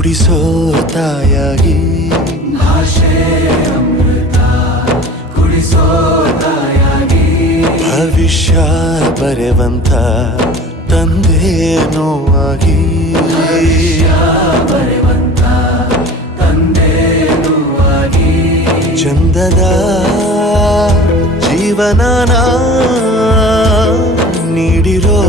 ಕುಡಿಸೋ ತಾಯಾಗಿ ಭವಿಷ್ಯ ಬರೆವಂತ ತಂದೆ ನೋವಾಗಿ. ಚಂದದ ಜೀವನನ ನೀಡಿರೋ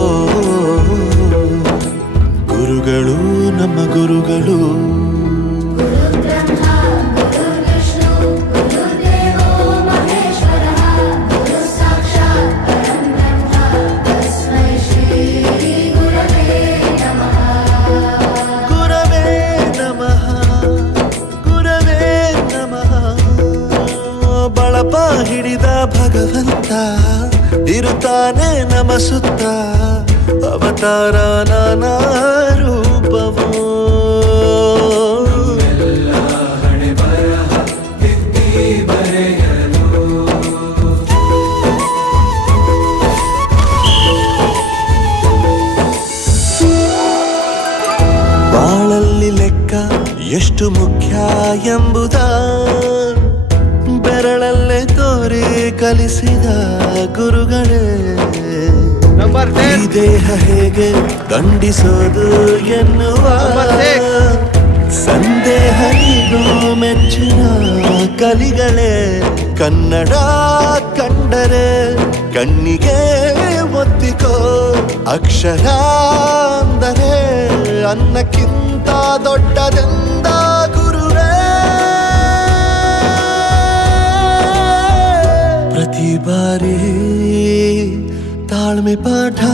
ಬಳಪ ಹಿಡಿದ ಭಗವಂತ ಇರುತ್ತಾನೆ ನಮ ಸುತ್ತ ಅವತಾರ ನಾನಾ ರೂಪವೋ. ಬಾಳಲ್ಲಿ ಲೆಕ್ಕ ಎಷ್ಟು ಮುಖ್ಯ ಎಂಬುದ ಬೆರಳಲ್ಲೇ ತೋರಿ ಕಲಿಸಿದ ಗುರುಗಳೇ. ಈ ದೇಹ ಹೇಗೆ ದಂಡಿಸೋದು ಎನ್ನುವ ಸಂದೇಹನಿಗೂ ಮೆಚ್ಚಿನ ಕಲಿಗಳೇ. ಕನ್ನಡ ಕಂಡರೆ ಕಣ್ಣಿಗೆ ಒತ್ತಿಕೋ ಅಕ್ಷರ ಅಂದರೆ ಅನ್ನಕ್ಕಿಂತ ದೊಡ್ಡದೆಂದ बारे ताल में पाठा